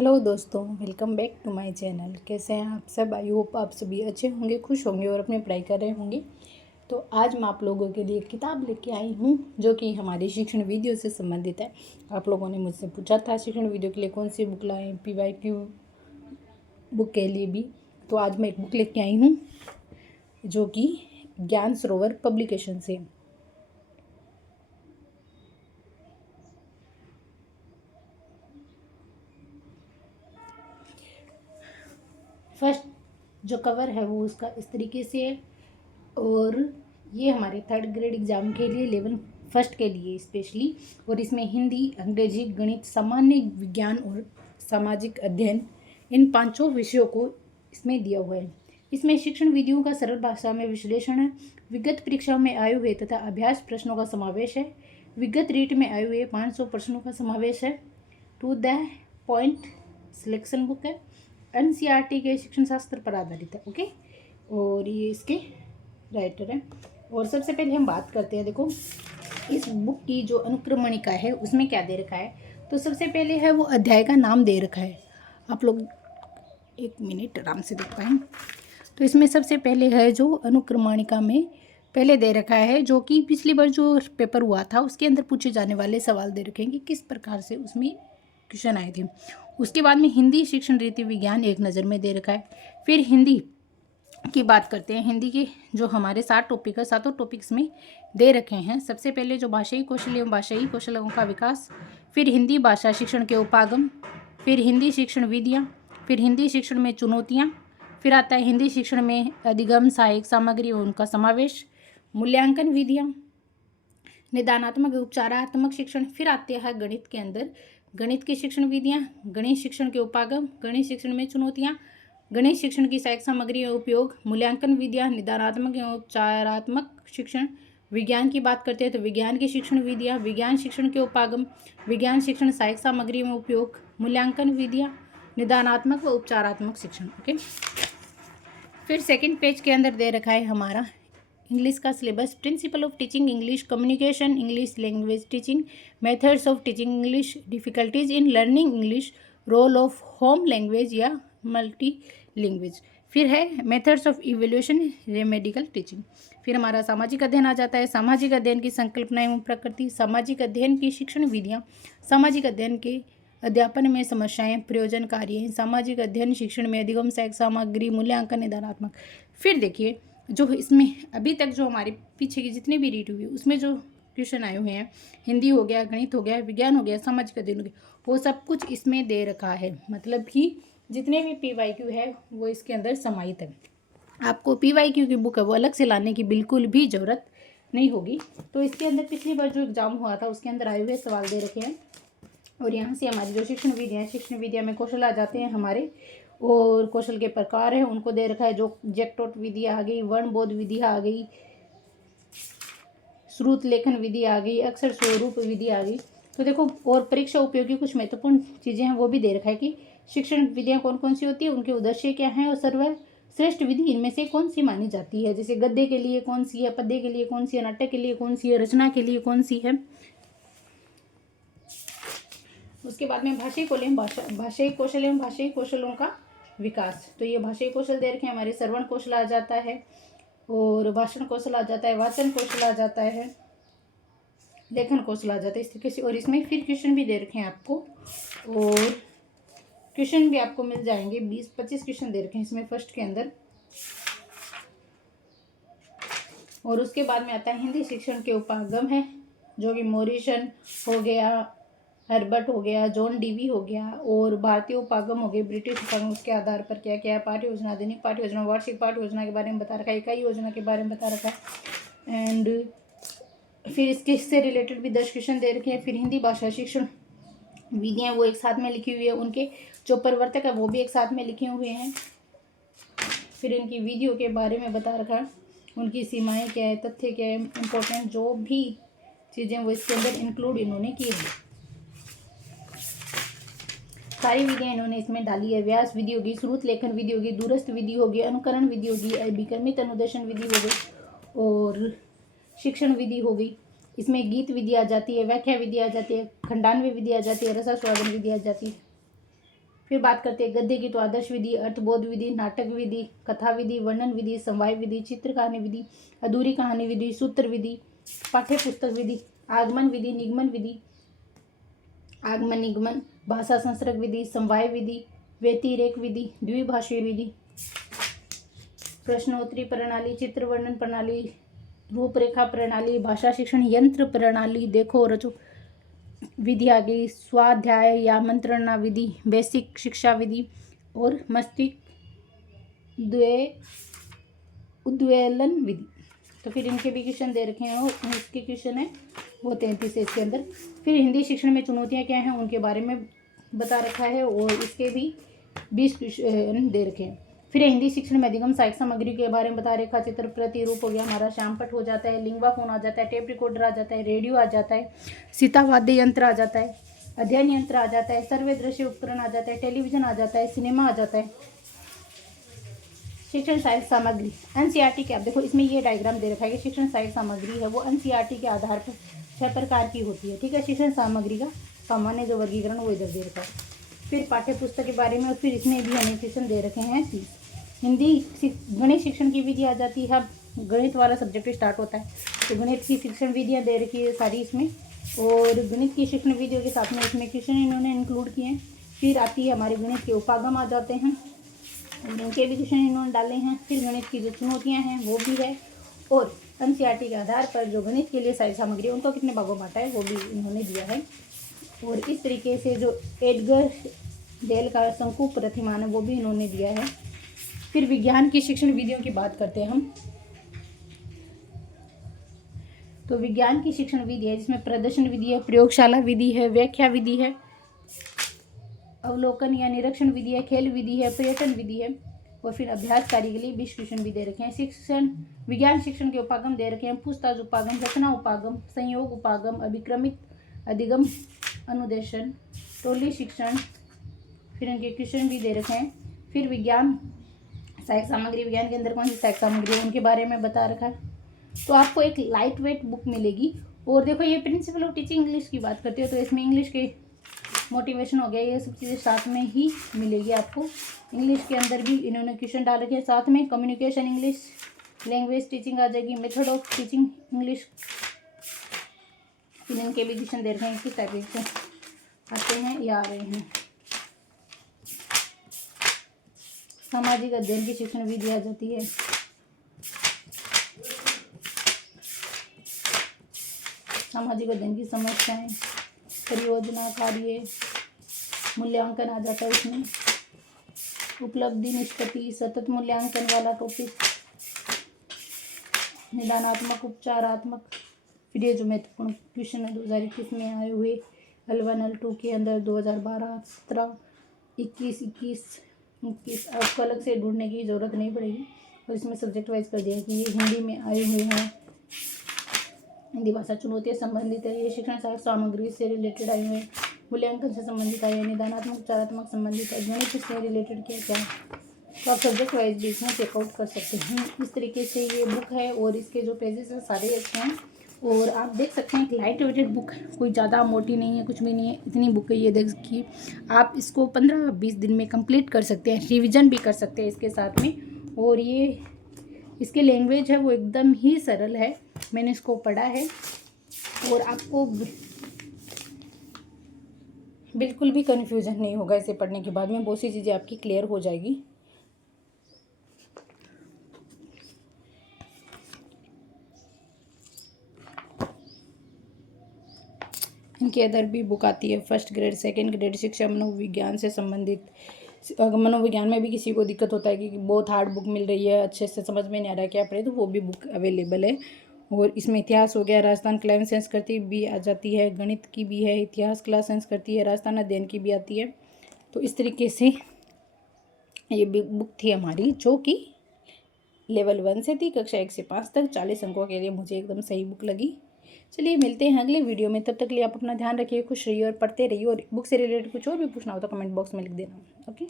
Hello दोस्तों, welcome back to my channel. कैसे हैं आप सब? आई होप आप सभी अच्छे होंगे, खुश होंगे और अपनी पढ़ाई कर रहे होंगे। तो आज मैं आप लोगों के लिए एक किताब लेके आई हूँ जो कि हमारी शिक्षण वीडियो से संबंधित है। आप लोगों ने मुझसे पूछा था शिक्षण वीडियो के लिए कौन सी बुक लाएँ, PYQ बुक के लिए भी। तो आज मैं एक बुक लेके आई हूँ जो कि ज्ञान सरोवर पब्लिकेशन से। फर्स्ट जो कवर है वो उसका इस तरीके से है और ये हमारे थर्ड ग्रेड एग्ज़ाम के लिए लेवल फर्स्ट के लिए स्पेशली। और इसमें हिंदी, अंग्रेजी, गणित, सामान्य विज्ञान और सामाजिक अध्ययन, इन पांचों विषयों को इसमें दिया हुआ है। इसमें शिक्षण विधियों का सरल भाषा में विश्लेषण है। विगत परीक्षाओं में आए हुए तथा अभ्यास प्रश्नों का समावेश है। विगत रीट में आए हुए 500 प्रश्नों का समावेश है। To the point selection book है। NCERT के शिक्षण शास्त्र पर आधारित है। ओके, और ये इसके राइटर है। और सबसे पहले हम बात करते हैं, देखो इस बुक की जो अनुक्रमणिका है उसमें क्या दे रखा है। तो सबसे पहले है वो अध्याय का नाम दे रखा है। आप लोग एक मिनट आराम से देख पाएँ। तो इसमें सबसे पहले है जो अनुक्रमणिका में पहले दे रखा है, जो कि पिछली बार जो पेपर हुआ था उसके अंदर पूछे जाने वाले सवाल दे रखे हैं कि किस प्रकार से उसमें क्वेश्चन आए थे। उसके बाद में हिंदी शिक्षण रीति विज्ञान एक नज़र में दे रखा है। फिर हिंदी की बात करते हैं। हिंदी के जो हमारे 7 टॉपिक है, सातों टॉपिक्स में दे रखे हैं। सबसे पहले जो भाषाई कौशल एवं भाषाई कौशलों का विकास, फिर हिंदी भाषा शिक्षण के उपागम, फिर हिंदी शिक्षण विधियाँ, फिर हिंदी शिक्षण में चुनौतियाँ, फिर आता है हिंदी शिक्षण में अधिगम सहायक सामग्री और उनका समावेश, मूल्यांकन विधियाँ, निदानात्मक उपचारात्मक शिक्षण, फिर आते हैं गणित के अंदर गणित की शिक्षण विधियाँ, गणित शिक्षण के उपागम, गणित शिक्षण में चुनौतियाँ, गणित शिक्षण की सहायक सामग्री और उपयोग, मूल्यांकन विधियाँ, निदानात्मक एवं उपचारात्मक शिक्षण। विज्ञान की बात करते हैं तो विज्ञान की शिक्षण विधियाँ, विज्ञान शिक्षण के उपागम, विज्ञान शिक्षण सहायक सामग्री में उपयोग, मूल्यांकन विधियाँ, निदानात्मक व उपचारात्मक शिक्षण। ओके, फिर सेकंड पेज के अंदर दे रखा है हमारा इंग्लिश का syllabus. Principle of teaching English, communication English, language teaching, methods of teaching English, difficulties in learning English, role of home language या मल्टी लैंग्वेज। फिर है methods of evaluation remedial teaching. फिर हमारा सामाजिक अध्ययन आ जाता है। सामाजिक अध्ययन की संकल्पना एवं प्रकृति, सामाजिक अध्ययन की शिक्षण विधियाँ, सामाजिक अध्ययन के अध्यापन में समस्याएं, प्रयोजन कार्य, सामाजिक अध्ययन शिक्षण में अधिगम सहायक सामग्री, मूल्यांकन, निदानात्मक। फिर देखिए जो इसमें अभी तक जो हमारे पीछे की जितनी भी रीड हुई उसमें जो क्वेश्चन आए हुए हैं, हिंदी हो गया, गणित हो गया, विज्ञान हो गया, सामाजिक अध्ययन हो गया, वो सब कुछ इसमें दे रखा है। मतलब कि जितने भी PYQ है वो इसके अंदर समाहित है। आपको PYQ की बुक है वो अलग से लाने की बिल्कुल भी ज़रूरत नहीं होगी। तो इसके अंदर पिछली बार जो एग्ज़ाम हुआ था उसके अंदर आए हुए सवाल दे रखे हैं। और यहाँ से हमारी जो शिक्षण विधियाँ, शिक्षण विधिया में कौशल आ जाते हैं हमारे, और कौशल के प्रकार हैं उनको दे रखा है। जो जैक्टोट विधि आ गई, वर्णबोध विधि आ गई, श्रुत लेखन विधि आ गई, अक्षर स्वरूप विधि आ गई। तो देखो, और परीक्षा उपयोगी कुछ महत्वपूर्ण चीज़ें हैं वो भी दे रखा है कि शिक्षण विधियाँ कौन कौन सी होती है, उनके उद्देश्य क्या हैं और सर्वश्रेष्ठ विधि इनमें से कौन सी मानी जाती है। जैसे गद्य के लिए कौन सी है, पद्य के लिए कौन सी है, नाटक के लिए कौन सी है, रचना के लिए कौन सी है। उसके बाद में भाषाई कौशल एवं भाषाई कौशलों का विकास। तो ये भाषाई कौशल दे रखे हैं हमारे। श्रवण कौशल आ जाता है और भाषण कौशल आ जाता है, वाचन कौशल आ जाता है, लेखन कौशल आ जाता है, इस तरीके से। और इसमें फिर क्वेश्चन भी दे रखे हैं आपको, और क्वेश्चन भी आपको मिल जाएंगे। 20-25 क्वेश्चन दे रखे हैं इसमें फर्स्ट के अंदर। और उसके बाद में आता है हिंदी शिक्षण के उपागम है, जो कि मोरिसन हो गया, हर्बर्ट हो गया, जॉन डीवी हो गया, और भारतीय उपागम हो गए, ब्रिटिश उपागम। उसके आधार पर क्या क्या है, पाठ्य योजना, दैनिक पाठ्य योजना, वार्षिक पाठ्य योजना के बारे में बता रखा है, इकाई योजना के बारे में बता रखा है। एंड फिर इससे रिलेटेड भी 10 क्वेश्चन दे रखे हैं। फिर हिंदी भाषा शिक्षण विधियाँ वो एक साथ में लिखी हुई है, उनके जो प्रवर्तक है वो भी एक साथ में लिखे हुए हैं। फिर इनकी विधियों के बारे में बता रखा है, उनकी सीमाएं क्या है, तथ्य क्या है, इम्पोर्टेंट जो भी चीज़ें वो इसके अंदर इंक्लूड इन्होंने की है। सारी विधियाँ इन्होंने इसमें डाली है। व्यास विधि होगी, श्रुत लेखन विधि होगी, दूरस्थ विधि होगी, अनुकरण विधि होगी, अभिक्रमित अनुदेशन विधि हो गई, और शिक्षण विधि हो गई। इसमें गीत विधि आ जाती है, व्याख्या विधि आ जाती है, खंडान्वय विधि आ जाती है, रसास्वादन विधि आ जाती है। फिर बात करते हैं गद्य की, तो आदर्श विधि, अर्थबोध विधि, नाटक विधि, कथा विधि, वर्णन विधि, समवाय विधि, चित्र कहानी विधि, अधूरी कहानी विधि, सूत्र विधि, पाठ्य पुस्तक विधि, आगमन विधि, निगमन विधि, आगमन निगमन, भाषा संसर्ग विधि, समवाय विधि, व्यतिरेक विधि, द्विभाषीय विधि, प्रश्नोत्तरी प्रणाली, चित्र वर्णन प्रणाली, रूपरेखा प्रणाली, भाषा शिक्षण यंत्र प्रणाली, देखो रचो विधि आ गई, स्वाध्याय या मंत्रणा विधि, बेसिक शिक्षा विधि और मस्तिष्क उद्वेलन विधि। तो फिर इनके भी क्वेश्चन दे रखे हैं और इसके क्वेश्चन है वो 33 है इसके अंदर। फिर हिंदी शिक्षण में चुनौतियां क्या हैं उनके बारे में बता रखा है और इसके भी 20 क्वेश्चन दे रखे हैं। फिर हिंदी शिक्षण में अधिगम सहायक सामग्री के बारे में बता रेखा चित्र प्रतिरूप हो गया हमारा, श्यामपट हो जाता है, लिंगवा फोन आ जाता है, टेप रिकॉर्डर आ जाता है, रेडियो आ जाता है, सीतावाद्य यंत्र आ जाता है, अध्ययन यंत्र आ जाता है, सर्वे दृश्य उपकरण आ जाता है, टेलीविजन आ जाता है, सिनेमा आ जाता है। शिक्षण सहायक सामग्री एनसीईआरटी के, आप देखो इसमें ये डायग्राम दे रखा है कि शिक्षण सहायक सामग्री है वो एनसीईआरटी के आधार पर 6 प्रकार की होती है। ठीक है, शिक्षण सामग्री का सामान्य जो वर्गीकरण वो इधर दे रखा है। फिर पाठ्य पुस्तक के बारे में और फिर इसमें भी हमें क्वेश्चन दे रखे हैं 30। हिंदी गणित शिक्षण की विधि आ जाती है, अब गणित वाला सब्जेक्ट स्टार्ट होता है तो गणित की शिक्षण विधियाँ दे रखी है सारी इसमें, और गणित की शिक्षण विधियों के साथ में इसमें क्वेश्चन इन्होंने इंक्लूड किए हैं। फिर आती है हमारे गणित के उपागम आ जाते हैं, उनके भी क्वेश्चन इन्होंने डाले हैं। फिर गणित की जो चुनौतियाँ हैं वो भी है, और एनसीईआरटी के आधार पर जो गणित के लिए सारी सामग्री है उनको कितने भागों में बांटा है वो भी इन्होंने दिया है। और इस तरीके से जो एडगर डेल का शंकु प्रतिमान है वो भी इन्होंने दिया है। फिर विज्ञान की शिक्षण विधियों की बात करते हैं हम, तो विज्ञान की शिक्षण विधि है जिसमें प्रदर्शन विधि है, प्रयोगशाला विधि है, व्याख्या विधि है, अवलोकन या निरीक्षण विधि है, खेल विधि है, पर्यटन विधि है, और फिर अभ्यास कार्य के लिए 20 क्वेश्चन भी दे रखे हैं। शिक्षण विज्ञान शिक्षण के उपागम दे रखे हैं, पूछताछ उपागम, रचना उपागम, संयोग उपागम, अभिक्रमित अधिगम, अनुदेशन, टोली शिक्षण, फिर इनके क्वेश्चन भी दे रखे हैं। फिर विज्ञान सहायक सामग्री, विज्ञान के अंदर कौन सी सहायक सामग्री है उनके बारे में बता रखा है। तो आपको एक लाइट वेट बुक मिलेगी। और देखो ये प्रिंसिपल ऑफ टीचिंग इंग्लिश की बात करते हो तो इसमें इंग्लिश के मोटिवेशन हो गया, ये सब चीज़ें साथ में ही मिलेगी आपको। इंग्लिश के अंदर भी इन्होंने क्वेश्चन डाल रखे हैं, साथ में कम्युनिकेशन इंग्लिश, लैंग्वेज टीचिंग आ जाएगी, मेथड ऑफ टीचिंग इंग्लिश, फिर इनके भी क्वेश्चन दे रखे हैं किस टाइप के आते हैं या आ रहे हैं। सामाजिक अध्ययन की शिक्षण विधि आ जाती है, सामाजिक अध्ययन की समस्याएं, परियोजना कार्य, मूल्यांकन आ जाता है इसमें, उपलब्धि निष्पत्ति, सतत मूल्यांकन वाला टॉपिक, निदानात्मक उपचारात्मक। फिर ये जो महत्वपूर्ण क्वेश्चन है 2021 में आए हुए L1 L2 के अंदर 2012, 17, 21 आपको अलग से ढूंढने की ज़रूरत नहीं पड़ेगी, और इसमें सब्जेक्ट वाइज कर दिया कि ये हिंदी में आए हुए हैं, हिंदी भाषा चुनौतियाँ संबंधित है, ये शिक्षण सहायक सामग्री से रिलेटेड आए हुए हैं, मूल्यांकन से संबंधित आए हैं, निदानात्मक उपचारात्मक संबंधित है, गणित से रिलेटेड क्या क्या है, तो आप सब्जेक्ट वाइज भी इसमें चेकआउट कर सकते हैं। इस तरीके से ये बुक है और इसके जो पेजेस हैं सारे अच्छे हैं, और आप देख सकते हैं कि लाइट वेटेड बुक है, कोई ज़्यादा मोटी नहीं है, कुछ भी नहीं है, इतनी बुक है ये। देखिए आप इसको 15-20 दिन में कंप्लीट कर सकते हैं, रिवीजन भी कर सकते हैं इसके साथ में। और ये इसकी लैंग्वेज है वो एकदम ही सरल है, मैंने इसको पढ़ा है और आपको बिल्कुल भी कन्फ्यूजन नहीं होगा इसे पढ़ने के बाद में, बहुत सी चीज़ें आपकी क्लियर हो जाएगी। इनके अंदर भी बुक आती है फर्स्ट ग्रेड, सेकंड ग्रेड शिक्षा मनोविज्ञान से संबंधित। अगर मनोविज्ञान में भी किसी को दिक्कत होता है कि बहुत हार्ड बुक मिल रही है, अच्छे से समझ में नहीं आ रहा है क्या पढ़े, तो वो भी बुक अवेलेबल है। और इसमें इतिहास हो गया, राजस्थान क्लास संस्कृति भी आ जाती है, गणित की भी है, इतिहास क्लास संस्कृति है, राजस्थान अध्ययन की भी आती है। तो इस तरीके से ये बुक थी हमारी जो कि लेवल 1 से थी, कक्षा 1 से 5 तक 40 अंकों के लिए मुझे एकदम सही बुक लगी। चलिए मिलते हैं अगले वीडियो में, तब तक के लिए आप अपना ध्यान रखिए, खुश रहिए और पढ़ते रहिए, और बुक से रिलेटेड कुछ और भी पूछना हो तो कमेंट बॉक्स में लिख देना। ओके।